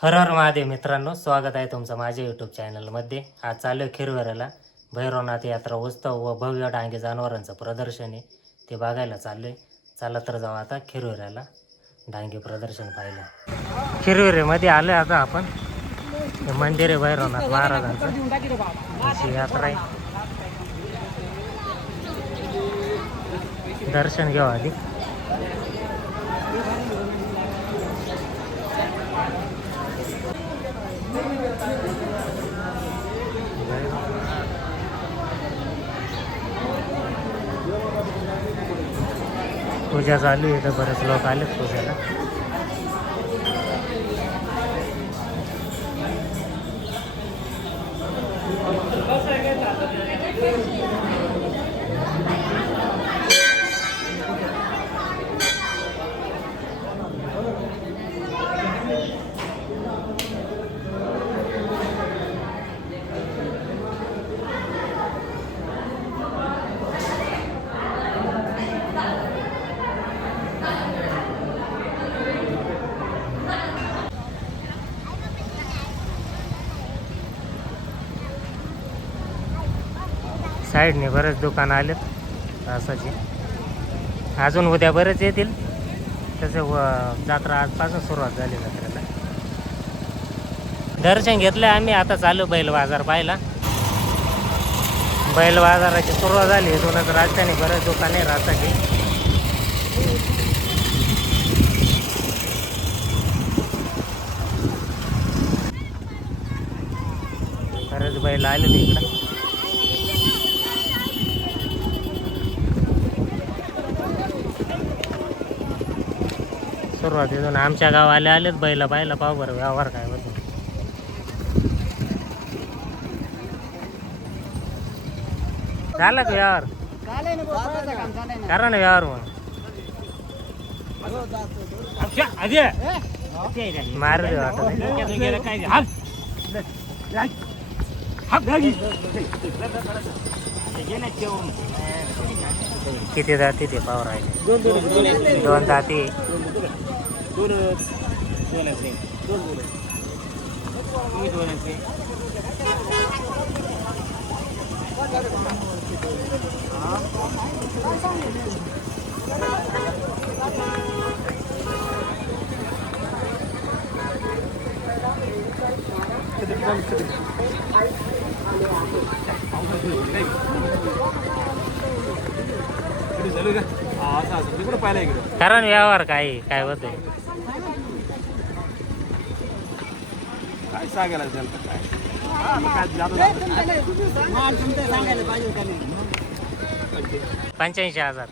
हर हर महादेव मित्रांनो, स्वागत आहे तुमचं माझ्या यूट्यूब चॅनलमध्ये. आज चालू आहे खिरवऱ्याला भैरवनाथ यात्रा उत्सव व भव्य डांगे जनावरांचं प्रदर्शन आहे, ते बघायला चालू आहे. चला तर जाऊ आता खिरवऱ्याला डांगे प्रदर्शन पाहायला. खिरवऱ्यामध्ये आलो आता आपण. हे मंदिर आहे भैरवनाथ महाराजांचं, अशी यात्रा आहे. दर्शन घेऊ आधी. पूजा चालू आहे, तर बरेच लोक आलेत पूजेला. साईडने बरेच दुकान आलेत असाची. अजून उद्या बरेच येतील. तसे जत्रा आजपासून सुरुवात झाली जत्रेला. दर्शन घेतलं आम्ही. आता चालू बैल बाजार पाहिला. बैल बाजाराची सुरुवात झाली. इथूनच रस्त्याने बरेच दुकाने राहताची. बरेच बैल आले इकडं. सुरुवातीतून आमच्या गावाला आलेत बैल पाहायला. पाहू बरं व्यवहार काय होतो. झाला का व्यवहार? करा ना व्यवहार मग. मार दे किती जाती ते पावर राहिले. दोन जाती. कारण व्यवहार काय काय होतंय काय सांगायला 85,000.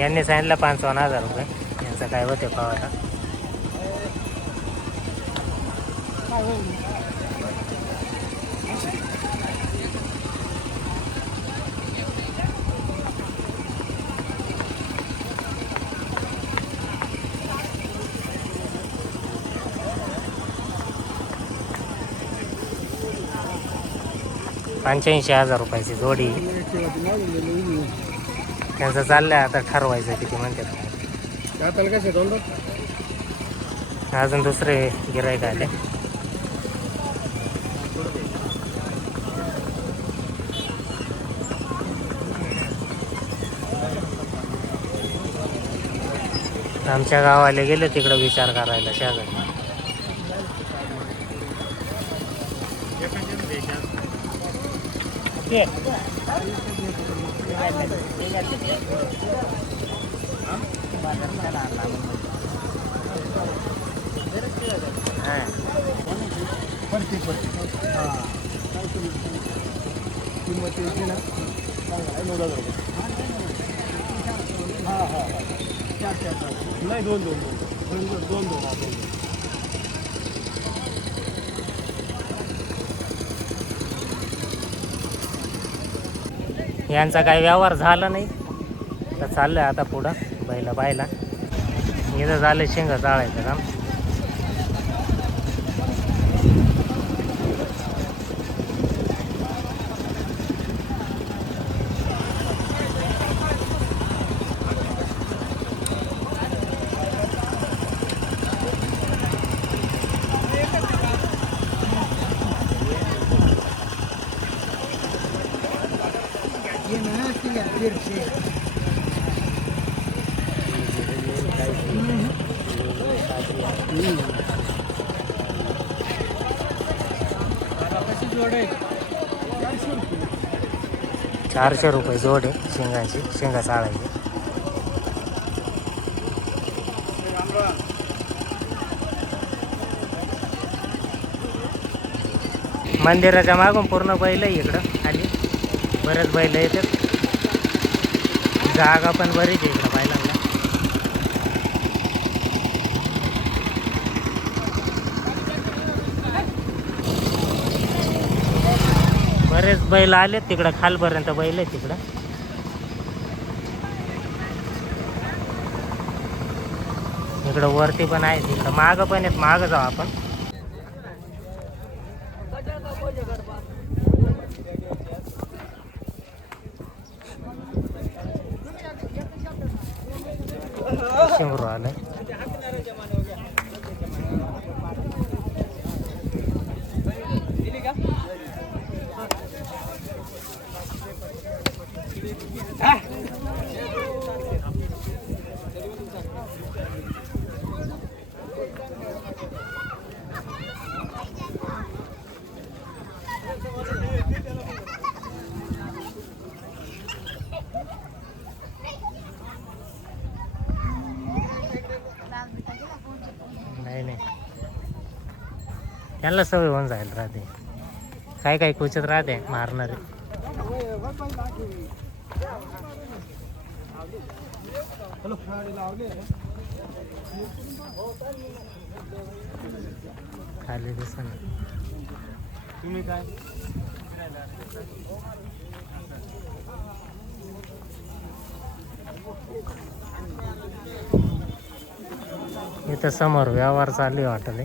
यांनी सांगितलं 55,000 रुपये. यांचं काय होते पावाला. ₹85,000 रुपयाची जोडी. त्यांचं चाललंय आता ठरवायचं किती म्हणतात. अजून दुसरे गिराईक आले. आमच्या गावाले गेले तिकडं विचार करायला शेजारी. नाही दोन दोन दोन दोन दोन यांचा काही व्यवहार झाला नाही. तर चाललोय आता पुढं बैला पाहायला. इथं झालं शेंगा चाळायचं काम. ₹400 जोड आहे शेंगाची. शेंगा चाळायची. मंदिराच्या मागून पूर्ण बैल आहे इकडं खाली. बरेच बैल येतात. जागा पण बरीच आहे इकडं बैलांना. बरेच बैल आलेत तिकडं खालपर्यंत बैल आहे तिकडं. इकडं वरती पण आहे. तिकडं मागं पण आहेत. मागं जाऊ आपण. शिंगरू आलंय. नाही त्यांना सवय होऊन जाईल राहते. काय काय क्वचित राहते मारणारे. खाली दिसत तुम्ही काय इथं समोर व्यवहार चालू आहे वाटले.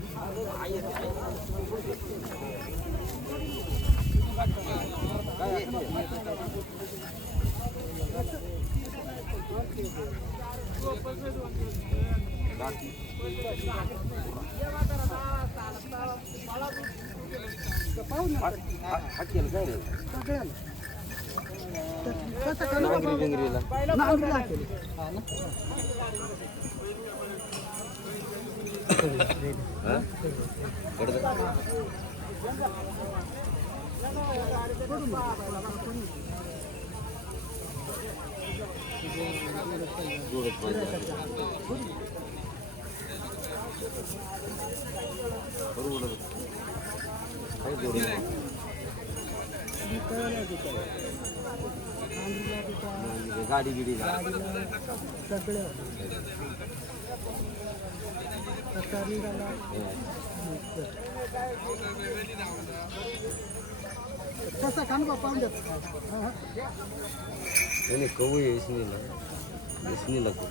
गाडी गिडी कसा कान पाहून देत नाही कवू इसनी लगतो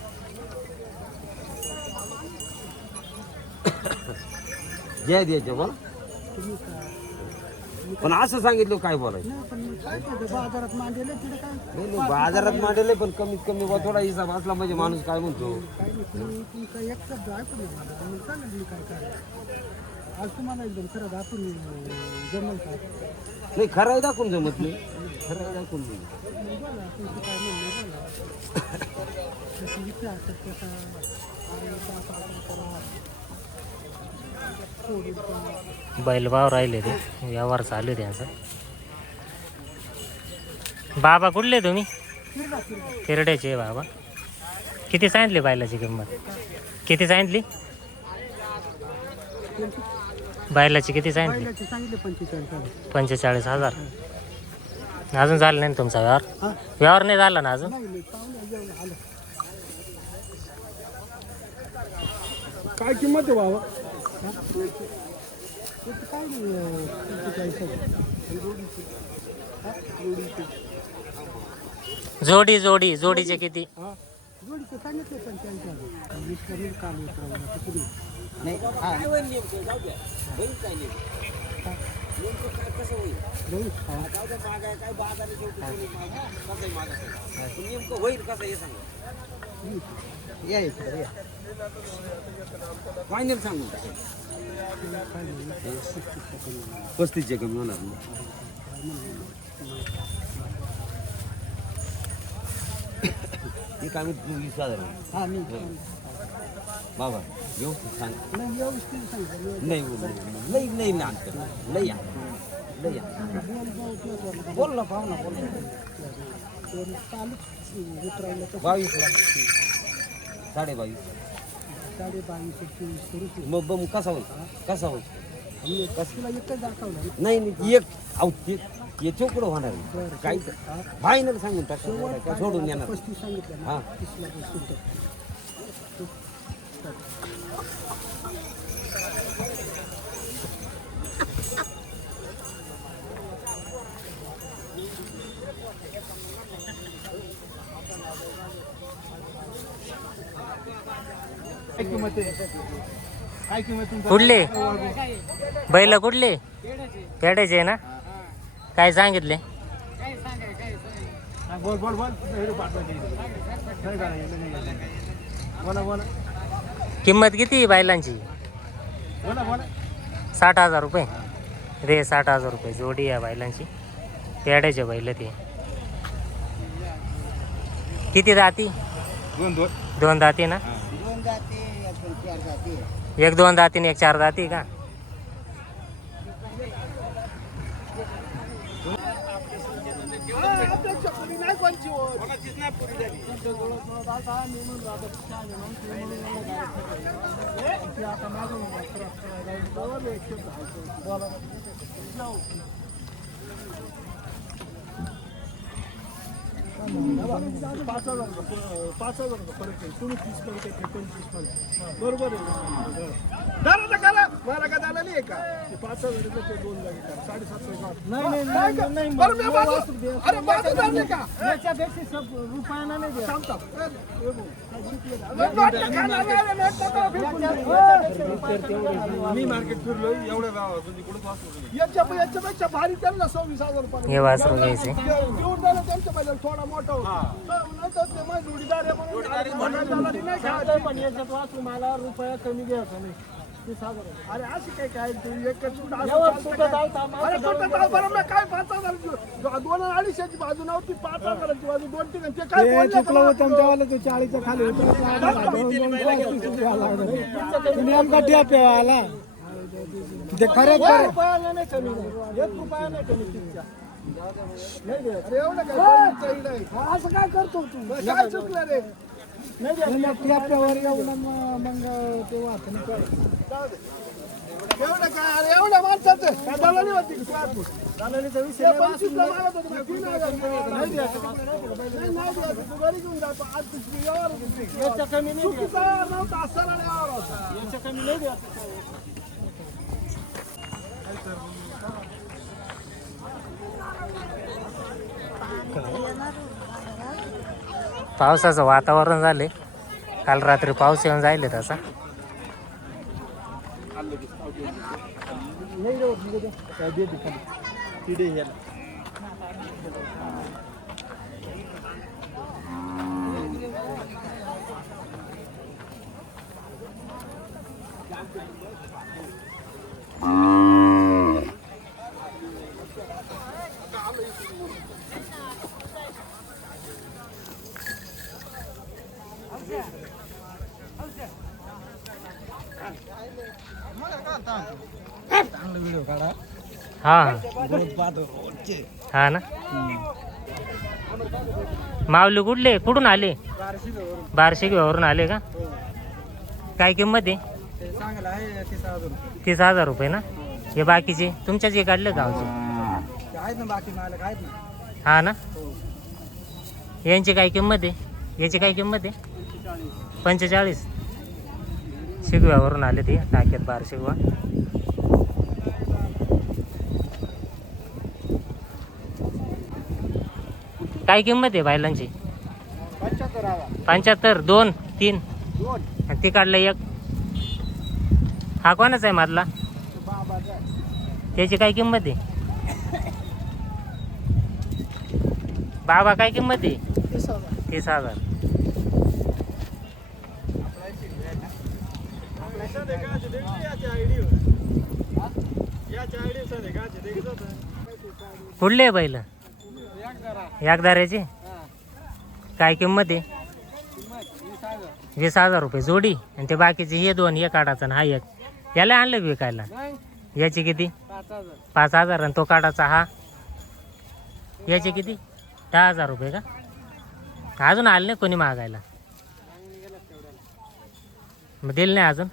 जय द्यायचं बोला. पण असं सांगितलं काय बोलायचं. बाजारात मांडले तिथे काय नाही बाजारात मांडले पण कमीत कमी थोडा हिसाब असला म्हणजे माणूस काय म्हणतो. काय एक शब्द ऐकून सांगितलं काय काय आज तुम्हाला एकदम खरं दाखवून जमल का नाही खरं दाखवून जमत नाही. खरं दाखवून नाही. बोला तुमचं काय म्हणणं बोला विचार बैलभाव राहिले ते व्यवहार चालू आहे त्यांचा. बाबा कुठले तुम्ही? तिरड्याचे बाबा. किती सांगितली बैलाची किंमत? किती सांगितली बैलाची? किती सांगितली? 45,000. अजून झालं नाही तुमचा व्यवहार? व्यवहार नाही झाला ना अजून? काय किंमत आहे बाबा? काय जोडीचे किती? जोडीचं सांगितलं पण त्यांच्या वीसला मी काल उतरवलं तर तुम्ही नाही दोन नेमकं होईल कसं हे सांगा या इकडे या फायनल सांगू 35 कमी होणार हे काय 20,000 हां मी बाबा व्यवस्थित सांग नाही व्यवस्थित सांगितलं नाही लई लई ना लई या लई या बोल ना पाहू ना बोल चालूच उतरायला तर 22ला 22.5 22-23 रुपये मग कसा होईल कसा होईल आणि कसला एकच दाखवलं ना. नाही नाही एक अहो ते चोकडं होणार नाही. काही फायनल सांगून टाक सोडून येणार 35 सांगितलं ना हां 30ला सुद्धा काय किंमत आहे काय किंमत तुमची कुठले बैल कुठले पेड्याचे ना? काय सांगितले? बोल बोल बोल बोला बोला किंमत किती बैलांची? बोला बोला 60,000 रुपये रे. 60,000 रुपये जोडी आहे बैलांची. पेड्याचे बैल ते. किती दाती? दोन दाती ना? एक 2 दाती आणि एक 4 दाती का? बरोबर मला का झाला नाही का 5,000 रुपये 2 जागी 750 अरे रुपयाना नाही मी मार्केट फिरलो एवढ्या याच्यापेक्षा भारी त्यांना 26,000 रुपये हे वासरू घ्यायचे. घेऊन झालं त्यांच्या पहिल्या थोडा मोठा जोडीदार पण याच्यात वाचू मला रुपया कमी घ्यायचा नाही 30,000. अरे अशी काय काय तू एक अरे बरं मी काय 5,000 2 अडीचशेची बाजू नव्हती 5,000ची बाजू 2 ठिकाणी ते काय चुकलं होतं त्यावेळेला ते 40च्या खाली नेमका ट्याप आला ते खरंच रुपयाला नाही कमी 1 रुपया नाही कमी असं काय करतो तू काय चुकलं रे ट्याप्यावर येऊन मग ते वाचन एवढं काय अरे एवढ्या माणसाचं काय दलाली होती दलालीचा विषय 25ला मागत होतो 3,000 नाही द्यायचं तू घरी घेऊन जातो आज तुझी व्यवहार याच्या कमी नाही नव्हता असताना व्यवहार होता याच्या कमी नाही द्यायचं पावसाचं वातावरण झाले. काल रात्री पाऊस येऊन जायले तसा. व्हिडिओ काढा हा हा ना. माऊली कुठले कुठून आले? बारशिगावरून आले का? काय किंमत आहे? चांगला आहे 30,000 रुपये ना. हे बाकीचे तुमच्याच हे काढले गावचे आहेत ना बाकी मालक आहेत ना. हा ना. यांची काय किंमत आहे? याची काय किंमत आहे? 45. शिगव्यावरून आले ते टाक्यात बारशिगवा. काय किंमत आहे बैलांची? 75,000. 75, 2, 3 दोन. आणि ती काढलं एक. हा कोणाचा आहे मधला? बाबाचा. त्याची काय किंमत आहे? बाबा काय किंमत आहे? 30,000. 30,000. कुठले आहे बैल? एकदाऱ्याची. काय किंमत आहे? 20,000 रुपये जोडी. आणि ते बाकीचे हे दोन, एक काढाचा आणि हा एक. याला आणलं का विकायला? याची किती? 5,000. आणि तो काढाचा हा? याचे किती? 10,000 रुपये का? अजून आलं नाही कोणी मागायला? मग दिलं नाही अजून?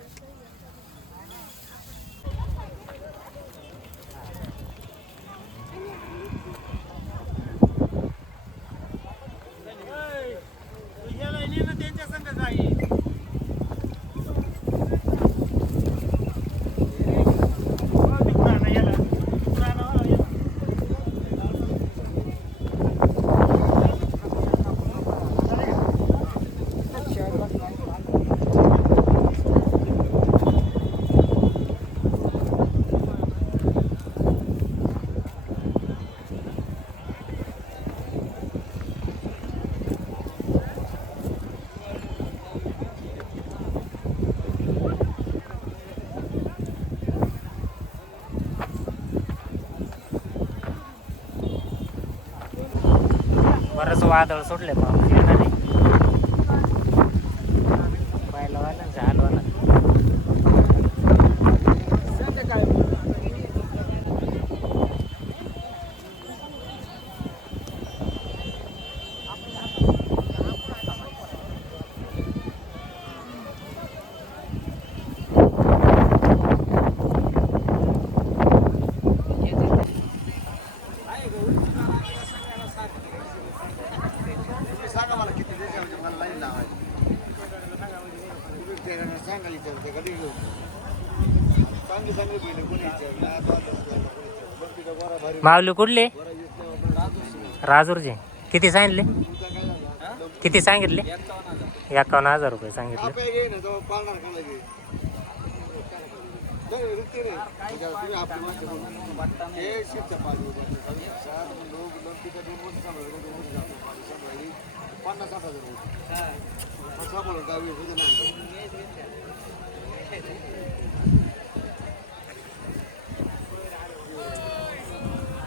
बरंच वादळ सुटले पाऊस येणार नाही. पाहायला वाला झालवाला. सांगा मला किती द्यायचे, मला लाईन लावायची. सांगायला विचारते कधी घेऊ. चांगली चांगली गेली कोणी माऊली कुठले? राजूरचे. किती सांगितले? किती सांगितले? 51,000 रुपये सांगितले.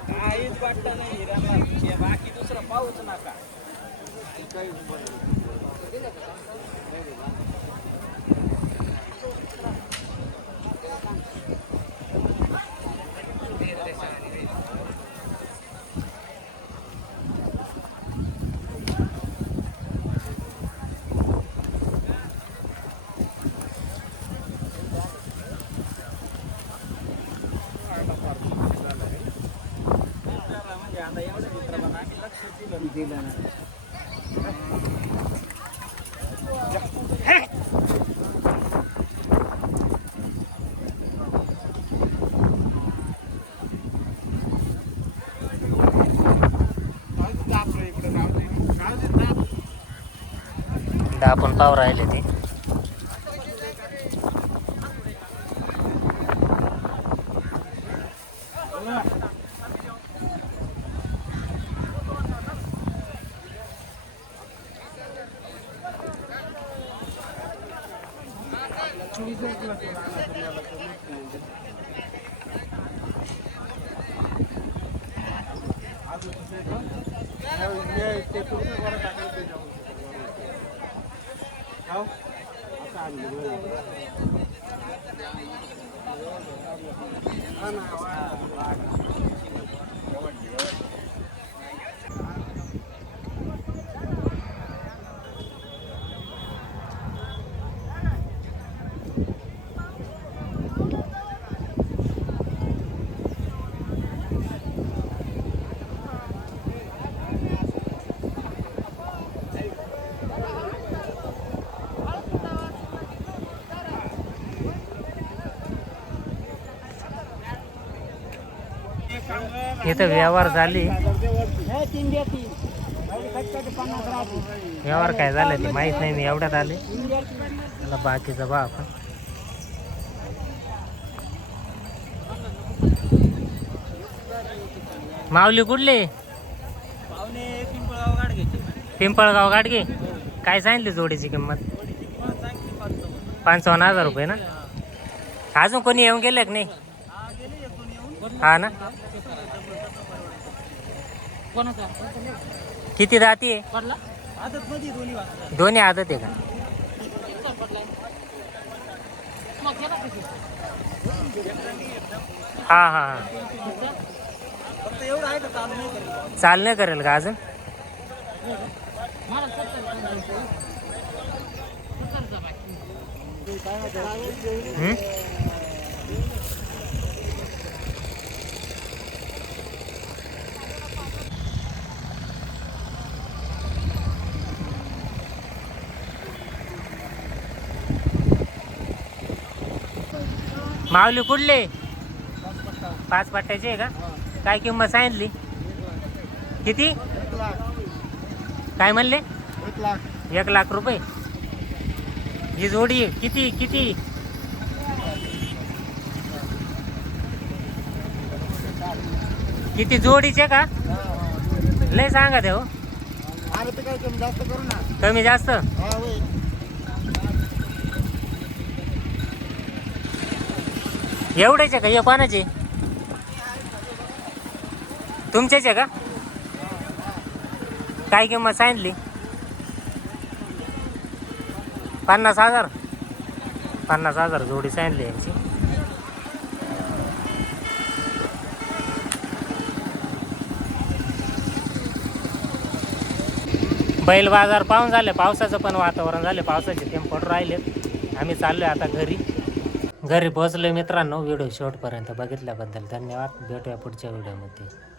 काहीच वाटतं नाही हिराला. बाकी दुसरं पाहूच नका. म्हणजे आता एवढं मित्रांना आम्ही लक्ष दिलं नाही. आपण पाव राहिले ते. इथं व्यवहार झाली. 3 द्या 3. व्यवहार काय झालं ते माहित नाही, मी एवढ्यात आले. मला बाकीचा बा आपण माऊली कुठले? पिंपळगाव गाडगे. काय सांगितली जोडीची किंमत? 55,000 रुपये ना. अजून कोणी येऊन गेले की नाही? हा ना. किती दाती आहे? दोन्ही आदत आहे का? हा हा हा. चाल नाही करेल का अजून? हम्म? माऊली कुठले? 5 पट्ट्याचे आहे का? काय किंमत सांगितली? किती? काय म्हणले? 1,00,000 रुपये ही जोडी. किती किती? किती जोडीचे का? लय सांगा ते हो. कमी जास्त एवढेच आहे का? हे कोणाचे? तुमचेच आहे का? काय किंमत सांगितली? 50,000. 50,000 जोडी सांगितली यांची. बैल बाजार पाहून झाले. पावसाचं पण वातावरण झाले, पावसाचे थेंब पडून राहिलेत. आम्ही चाललोय आता घरी पोहोचलोय मित्रांनो. व्हिडिओ शेवटपर्यंत बघितल्याबद्दल धन्यवाद. भेटूया पुढच्या व्हिडिओमध्ये.